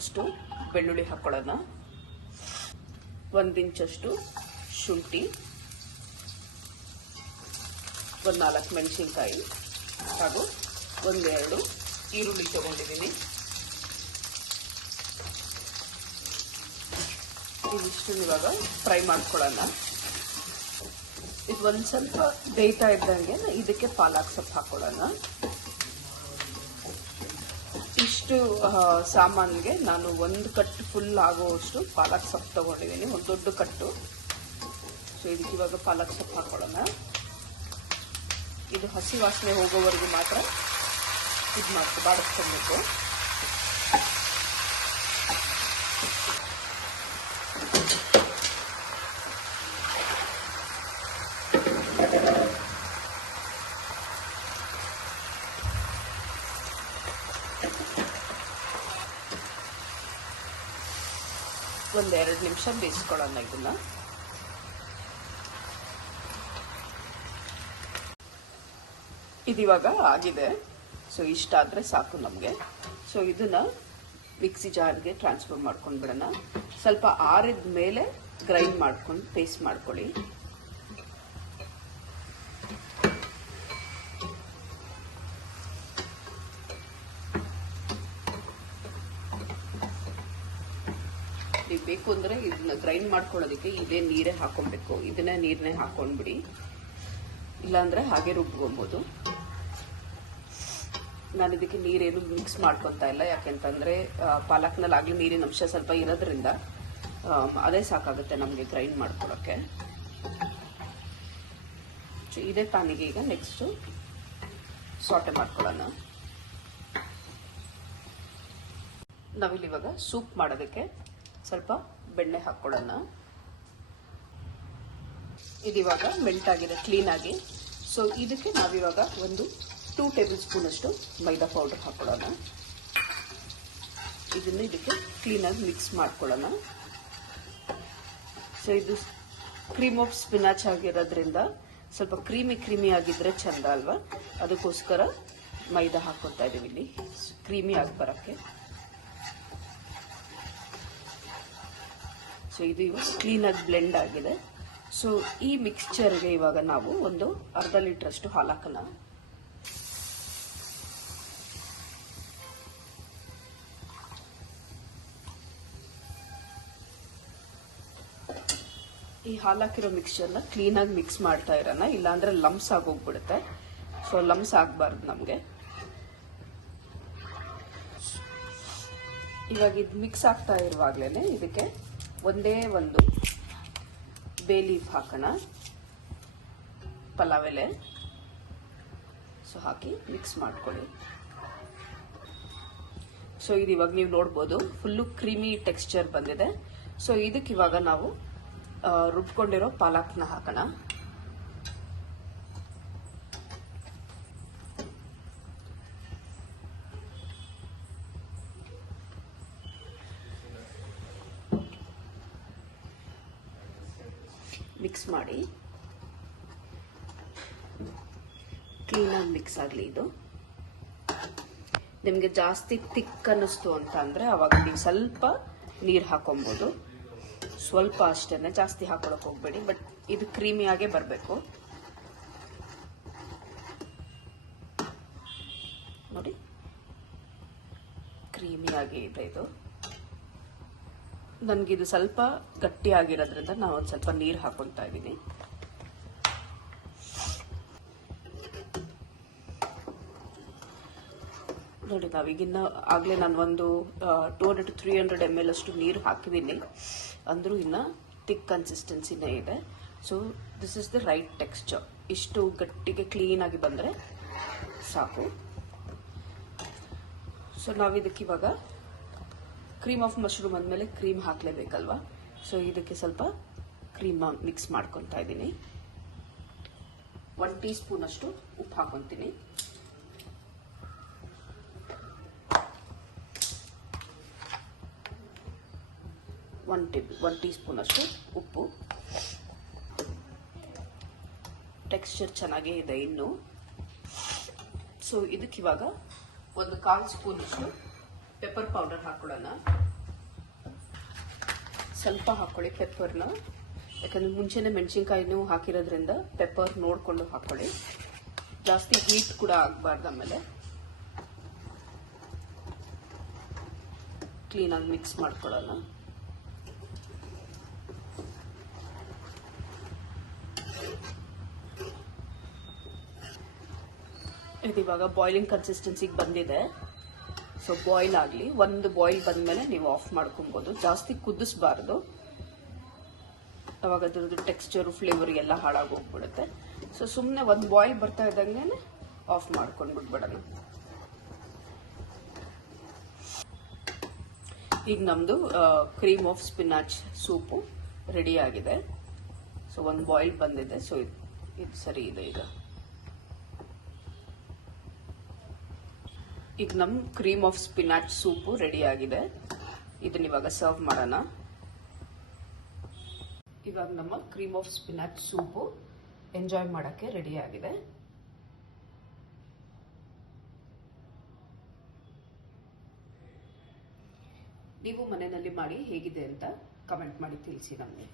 ಅಷ್ಟು ಬೆಳ್ಳುಳ್ಳಿ ಹಾಕೊಳ್ಳೋಣ, 1 ಇಂಚಷ್ಟು ಶುಂಠಿ, 4 ಮೆಣಸಿನ್ಕಾಯಿ ಹಾಗೂ 1-2 ಈರುಳ್ಳಿ ತಗೊಂಡಿದ್ದೀನಿ. ಇದಿಷ್ಟು ಇವಾಗ ಫ್ರೈ ಮಾಡ್ಕೊಳ್ಳೋಣ. ಇದು ಒಂದು ಸ್ವಲ್ಪ ಬೇಯ್ತಾ ಇದ್ದಂಗೆ ಇದಕ್ಕೆ ಪಾಲಕ್ ಸೊಪ್ಪು ಹಾಕೊಳ್ಳೋಣ. ಇಷ್ಟು ಸಾಮಾನಿಗೆ ನಾನು 1 ಕಟ್ಟು ಫುಲ್ ಆಗುವಷ್ಟು ಪಾಲಕ್ ಸೊಪ್ಪು ತಗೊಂಡಿದ್ದೀನಿ, ಒಂದು ದೊಡ್ಡ ಕಟ್ಟು. ಸೊ ಇದಕ್ಕೆ ಇವಾಗ ಪಾಲಕ್ ಸೊಪ್ಪು ಹಾಕೊಳ್ಳೋಣ. ಇದು ಹಸಿ ವಾಸನೆ ಹೋಗೋವರೆಗೂ ಮಾತ್ರ ಇದು ಬಾಡಿಸ್ಕೊಬೇಕು. ಒಂದು 2 ನಿಮಿಷ ಬೇಯಿಸ್ಕೊಳ್ಳೋಣ ಇದನ್ನ. ಇದಿವಾಗ ಆಗಿದೆ. ಸೊ ಇಷ್ಟಾದರೆ ಸಾಕು ನಮಗೆ. ಸೊ ಇದನ್ನ ಮಿಕ್ಸಿ ಜಾರ್ಗೆ ಟ್ರಾನ್ಸ್ಫರ್ ಮಾಡ್ಕೊಂಡು ಬಿಡೋಣ. ಸ್ವಲ್ಪ ಆರಿದ ಮೇಲೆ ಗ್ರೈಂಡ್ ಮಾಡ್ಕೊಂಡು ಪೇಸ್ಟ್ ಮಾಡ್ಕೊಳ್ಳಿ. ನೀವು ಬೇಕು ಅಂದರೆ ಇದನ್ನ ಗ್ರೈಂಡ್ ಮಾಡ್ಕೊಳ್ಳೋದಕ್ಕೆ ಇದೇ ನೀರೇ ಹಾಕೊಬೇಕು, ಇದನ್ನೇ ನೀರನ್ನೇ ಹಾಕೊಂಡ್ಬಿಡಿ, ಇಲ್ಲಾಂದರೆ ಹಾಗೆ ರುಬ್ಕೊಬೋದು. ನಾನು ಇದಕ್ಕೆ ನೀರೇನು ಮಿಕ್ಸ್ ಮಾಡ್ಕೊತಾ ಇಲ್ಲ, ಯಾಕೆಂತಂದರೆ ಪಾಲಕ್ನಲ್ಲಿ ಆಗಲಿ ನೀರಿನ ಅಂಶ ಸ್ವಲ್ಪ ಇರೋದ್ರಿಂದ ಅದೇ ಸಾಕಾಗುತ್ತೆ ನಮಗೆ ಗ್ರೈಂಡ್ ಮಾಡ್ಕೊಳ್ಳೋಕ್ಕೆ. ಇದೇ ಪಾನಿಗೆ ಈಗ ನೆಕ್ಸ್ಟು ಸಾಟೆ ಮಾಡ್ಕೊಳ್ಳೋಣ. ನಾವಿಲ್ಲಿವಾಗ ಸೂಪ್ ಮಾಡೋದಕ್ಕೆ ಸ್ವಲ್ಪ ಬೆಣ್ಣೆ ಹಾಕ್ಕೊಳ್ಳೋಣ. ಇದಿವಾಗ ಮೆಲ್ಟಾಗಿದೆ ಕ್ಲೀನಾಗಿ. ಸೊ ಇದಕ್ಕೆ ನಾವಿವಾಗ ಒಂದು 2 ಟೇಬಲ್ ಸ್ಪೂನ್ ಅಷ್ಟು ಮೈದಾ ಪೌಡರ್ ಹಾಕೊಳ್ಳೋಣ. ಇದನ್ನು ಇದಕ್ಕೆ ಕ್ಲೀನಾಗಿ ಮಿಕ್ಸ್ ಮಾಡ್ಕೊಳ್ಳೋಣ. ಸೊ ಇದು ಕ್ರೀಮ್ ಆಫ್ ಸ್ಪಿನಾಚ್ ಆಗಿರೋದ್ರಿಂದ ಸ್ವಲ್ಪ ಕ್ರೀಮಿ ಆಗಿದ್ರೆ ಚಂದ ಅಲ್ವಾ, ಅದಕ್ಕೋಸ್ಕರ ಮೈದಾ ಹಾಕೊತಾ ಇದೀವಿ ಇಲ್ಲಿ ಕ್ರೀಮಿ ಆಗಿ ಬರೋಕ್ಕೆ. ಸೊ ಇದು ಇವಾಗ ಕ್ಲೀನಾಗಿ ಬ್ಲೆಂಡ್ ಆಗಿದೆ. ಸೊ ಈ ಮಿಕ್ಸ್ಚರ್ಗೆ ಇವಾಗ ನಾವು ಒಂದು ಅರ್ಧ ಲೀಟ್ರಷ್ಟು ಹಾಲು ಹಾಕೋಣ. ಈ ಹಾಲು ಹಾಕಿರೋ ಮಿಕ್ಸ್ಚರ್ನ ಕ್ಲೀನಾಗಿ ಮಿಕ್ಸ್ ಮಾಡ್ತಾ ಇರೋಣ, ಇಲ್ಲಾಂದ್ರೆ ಲಮ್ಸ್ ಆಗೋಗ್ಬಿಡುತ್ತೆ. ಸೊ ಲಮ್ಸ್ ಆಗಬಾರ್ದು ನಮಗೆ. ಇವಾಗ ಇದು ಮಿಕ್ಸ್ ಆಗ್ತಾ ಇರುವಾಗಲೇ ಇದಕ್ಕೆ ಒಂದೇ ಒಂದು ಬೇ ಲೀಫ್ ಹಾಕೋಣ, ಪಲಾವ್ ಎಲೆ. ಸೊ ಹಾಕಿ ಮಿಕ್ಸ್ ಮಾಡ್ಕೊಳ್ಳಿ. ಸೊ ಇದು ಇವಾಗ ನೀವು ನೋಡ್ಬೋದು ಫುಲ್ಲು ಕ್ರೀಮಿ ಟೆಕ್ಸ್ಚರ್ ಬಂದಿದೆ. ಸೊ ಇದಕ್ಕೆ ಇವಾಗ ನಾವು ರುಬ್ಕೊಂಡಿರೋ ಪಾಲಕ್ನ ಹಾಕೋಣ. ಮಿಕ್ಸ್ ಮಾಡಿ ಕ್ಲೀನಾಗಿ ಮಿಕ್ಸ್ ಆಗಲಿ. ಇದು ನಿಮಗೆ ಜಾಸ್ತಿ ತಿಕ್ ಅನ್ನಿಸ್ತು ಅಂತ ಅಂದರೆ ಅವಾಗ ನೀವು ಸ್ವಲ್ಪ ನೀರು ಹಾಕೊಬೋದು, ಸ್ವಲ್ಪ ಅಷ್ಟೇ, ಜಾಸ್ತಿ ಹಾಕೊಳಕ್ಕೆ ಹೋಗ್ಬೇಡಿ. ಬಟ್ ಇದು ಕ್ರೀಮಿಯಾಗೇ ಬರಬೇಕು ನೋಡಿ, ಕ್ರೀಮಿಯಾಗಿ ಇದೆ ಇದು. ನನಗಿದು ಸ್ವಲ್ಪ ಗಟ್ಟಿಯಾಗಿರೋದ್ರಿಂದ ನಾನು ಒಂದು ಸ್ವಲ್ಪ ನೀರು ಹಾಕೊಳ್ತಾ ಇದ್ದೀನಿ. ನೋಡಿ ನಾವೀಗಿನ್ನ ಆಗಲೇ ನಾನು ಒಂದು 200 to 300 ml ಅಷ್ಟು ನೀರು ಹಾಕಿದ್ದೀನಿ, ಅಂದರೂ ಇನ್ನು ಥಿಕ್ ಕನ್ಸಿಸ್ಟೆನ್ಸಿನೇ ಇದೆ. So this is the right texture. ಇಷ್ಟು ಗಟ್ಟಿಗೆ ಕ್ಲೀನಾಗಿ ಬಂದರೆ ಸಾಕು. ಸೊ ನಾವಿದಕ್ಕೆ ಇವಾಗ ಕ್ರೀಮ್ ಆಫ್ ಮಶ್ರೂಮ್ ಅಂದಮೇಲೆ ಕ್ರೀಮ್ ಹಾಕಲೇಬೇಕಲ್ವಾ. ಸೊ ಇದಕ್ಕೆ ಸ್ವಲ್ಪ ಕ್ರೀಮ್ ಮಿಕ್ಸ್ ಮಾಡ್ಕೊತಾ ಇದ್ದೀನಿ. 1 ಟೀ ಸ್ಪೂನ್ ಅಷ್ಟು ಉಪ್ಪು ಹಾಕೊತೀನಿ. ಒನ್ ಟೀ ಸ್ಪೂನ್ ಅಷ್ಟು ಉಪ್ಪು. ಟೆಕ್ಸ್ಚರ್ ಚೆನ್ನಾಗೇ ಇದೆ ಇನ್ನು. ಸೊ ಇದಕ್ಕಿವಾಗ ಒಂದು 1/4 ಸ್ಪೂನ್ ಅಷ್ಟು ಪೆಪ್ಪರ್ ಪೌಡರ್ ಹಾಕೊಳ್ಳೋಣ. ಸ್ವಲ್ಪ ಹಾಕ್ಕೊಳ್ಳಿ ಪೆಪ್ಪರ್ನ, ಯಾಕಂದರೆ ಮುಂಚೆನೇ ಮೆಣಸಿನ್ಕಾಯಿನೂ ಹಾಕಿರೋದ್ರಿಂದ ಪೆಪ್ಪರ್ ನೋಡಿಕೊಂಡು ಹಾಕ್ಕೊಳ್ಳಿ. ಜಾಸ್ತಿ ಹೀಟ್ ಕೂಡ ಆಗಬಾರ್ದು. ಆಮೇಲೆ ಕ್ಲೀನಾಗಿ ಮಿಕ್ಸ್ ಮಾಡ್ಕೊಳ್ಳೋಣ. ಇದಿವಾಗ ಬಾಯ್ಲಿಂಗ್ ಕನ್ಸಿಸ್ಟೆನ್ಸಿಗೆ ಬಂದಿದೆ. ಸೊ ಬಾಯ್ಲ್ ಆಗಲಿ. ಒಂದು ಬಾಯ್ಲ್ ಬಂದಮೇಲೆ ನೀವು ಆಫ್ ಮಾಡ್ಕೊಬೋದು. ಜಾಸ್ತಿ ಕುದಿಸ್ಬಾರ್ದು, ಅವಾಗ ಅದ್ರದ್ದು ಟೆಕ್ಸ್ಚರು ಫ್ಲೇವರ್ ಎಲ್ಲ ಹಾಳಾಗಿ ಹೋಗ್ಬಿಡುತ್ತೆ. ಸೊ ಸುಮ್ಮನೆ ಒಂದು ಬಾಯ್ಲ್ ಬರ್ತಾ ಇದ್ದಂಗೆ ಆಫ್ ಮಾಡ್ಕೊಂಡು ಬಿಟ್ಬಿಡೋಣ. ಈಗ ನಮ್ಮದು cream of spinach soup ready ಆಗಿದೆ. ಸೊ ಒಂದು ಬಾಯ್ಲ್ ಬಂದಿದೆ. ಸೊ ಇದು ಸರಿ ಇದೆ. ಈಗ ನಮ್ಮ cream of spinach soup ready ಆಗಿದೆ. ಇದನ್ನ ಇವಾಗ ಸರ್ವ್ ಮಾಡೋಣ. ಇವಾಗ ನಮ್ಮ cream of spinach soup enjoy ಮಾಡೋಕ್ಕೆ ರೆಡಿ ಆಗಿದೆ. ನೀವು ಮನೆಯಲ್ಲಿ ಮಾಡಿ ಹೇಗಿದೆ ಅಂತ ಕಮೆಂಟ್ ಮಾಡಿ ತಿಳಿಸಿ ನಮಗೆ.